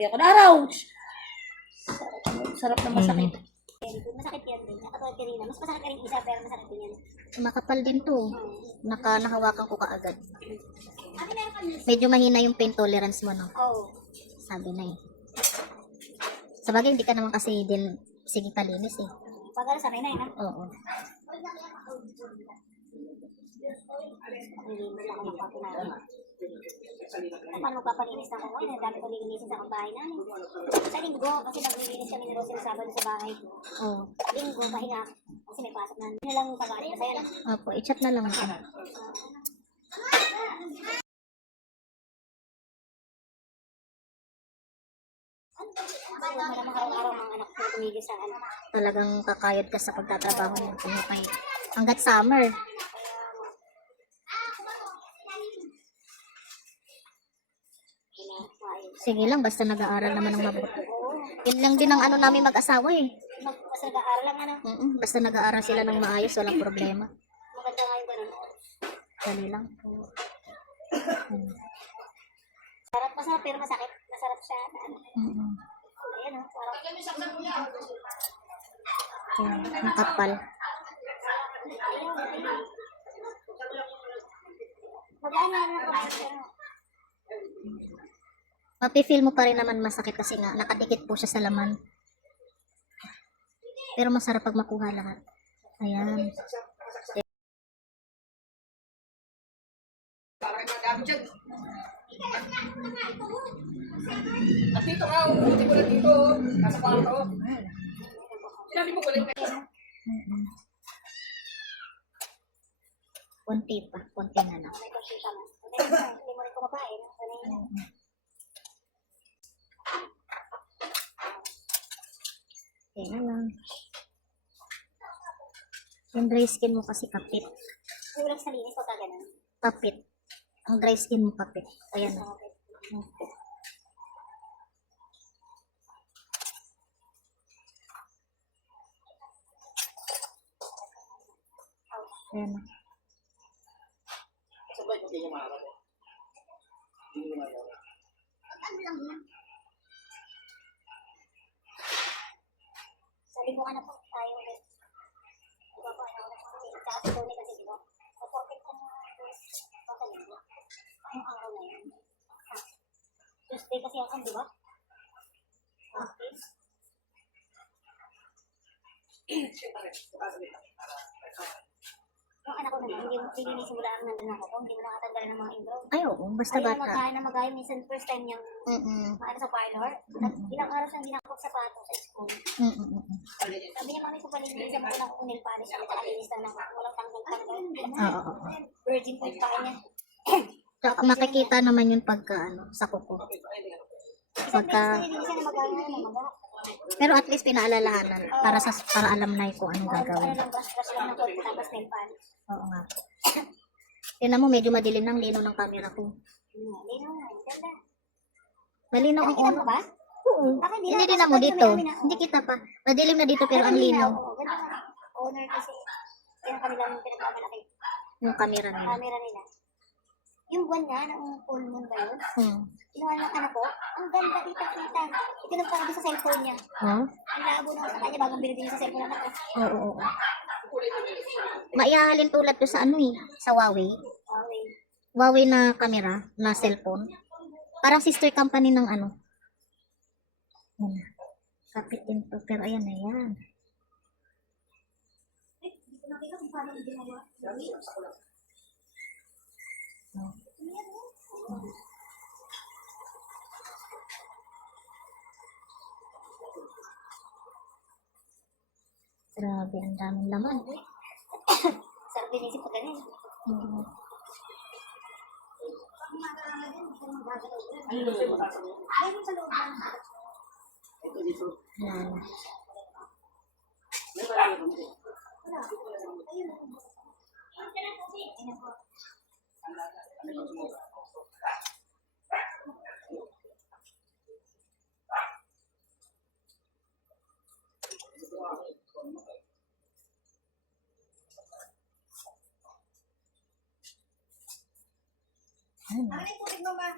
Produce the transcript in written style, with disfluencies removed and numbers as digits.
Ako na araw. Sarap na masakit. Masakit yan din. Nakatawad ka rin. Mas masakit ka rin isa pero masakit din yan. Makapal din to. Nahawakan ko kaagad. Medyo mahina yung pain tolerance mo, no? Oo. Sabi na eh. Sa bagay, hindi ka naman kasi din sige kalinis eh. Pag sanay na yun, ha? Oo. Hindi mo ako magpapinarin. Paano magpapalinis na ako ngayon? Ang dami ko lilinisin sa akong bahay namin. Sa linggo, kasi naglilinis kami ni Rosy ng Sabado sa bahay ko. Oo. Linggo, pahinga. Kasi may pasok na. Hindi na lang pag-aari. Masaya lang. Opo, i-chat na lang ako. Malamang araw-araw mga anak ko tumigil sa anak. Talagang kakayod ka sa pagtatrabaho mo. Hanggat summer. Sige lang, basta nag-aaral naman ng mabuti. Yun lang din ang ano namin mag-asawa eh. Mas nag-aaral lang ano. Basta nag-aaral sila ng maayos, walang problema. Maganda nga yung ganun. Dali lang. Sarap, masarap pero masakit. Masarap siya. Ano. Ayan o. Parang Nakapal. mag-aaral na pa siya. Mapi-feel mo pa rin naman masakit kasi nga nakadikit po siya sa laman. Pero masarap pag makuha lahat. Ayan. At dito ka, umuti ko na dito. Nasa kwarto. Sinabi mo kulit kayo. Konti pa. Konti na lang. May konsulta mo. Hindi mo rin kumapain. Okay na lang. Yung dry skin mo kasi kapit. Kulang sa linis pagka ganun. Kapit. Ang dry skin mo kapit. Ayan o. Ayan o. Sabay ko kayo maaral. Hindi mo maaral. Sabi ko ano po tayo ulit. Diba po ano ulit. Tsaka si Tony kasi diba. Sa pocket ko ang araw na yun. Tuesday kasi ako diba? Okay. Yung anak ko naman, hindi nisimulaan ang nandun ako. Hindi mo nakatanggal ng mga intro. Ay oo. Basta Ayaw bata. magkain na magayon. Minsan first time niyang maano sa parlor. At ilang araw siyang ginakop sapatos sa school. Sabi niya, mami ko panilinis ako ng nail polish. At nakalinis lang naman. Walang tanggal-tanggal. Oo. Virgin point pa kanya. Tsaka makikita naman yun pagka ano, sa kuko. Isang beses Pagka, nililinis siya na magayon na maga. pero at least pinaalalahanan para alam na kung anong Ano gagawin. lang, brush lang ng konti tapos nail polish. Oo nga. Tingnan mo, medyo madilim ng linaw ng camera ko. Linaw nga. Ganda. Malinaw ang Nakikita uno. mo ba? Oo. Hindi din mo dito. Hindi kita pa. Madilim na dito pero ang linaw. Oo, ganda nga. Owner kasi. Yan ang kanilang pinagmamalaki. Yung camera nila. Camera nila. Yung buwan nga, ng full moon ba yun? Kinuha ng anak ko, ang ganda kita-kita. Ito nang parang sa cellphone niya. Huh? Ang labo na sa kanya bagong binili niya sa cellphone ng anak ko. Oo. Maiahalin tulad ko sa ano eh, sa Huawei. Okay. Huawei na camera, na cellphone. Parang sister company ng ano. Yan. Kapit din to, pero ayan na yan. Grabe, ang daming laman. Sarap din isip pag ganyan. Ano yung sa'yo matasabi? Ayun sa loob lang. Ito dito. Yan. May marami dito. Ano? Ano yung tubig mo, ma?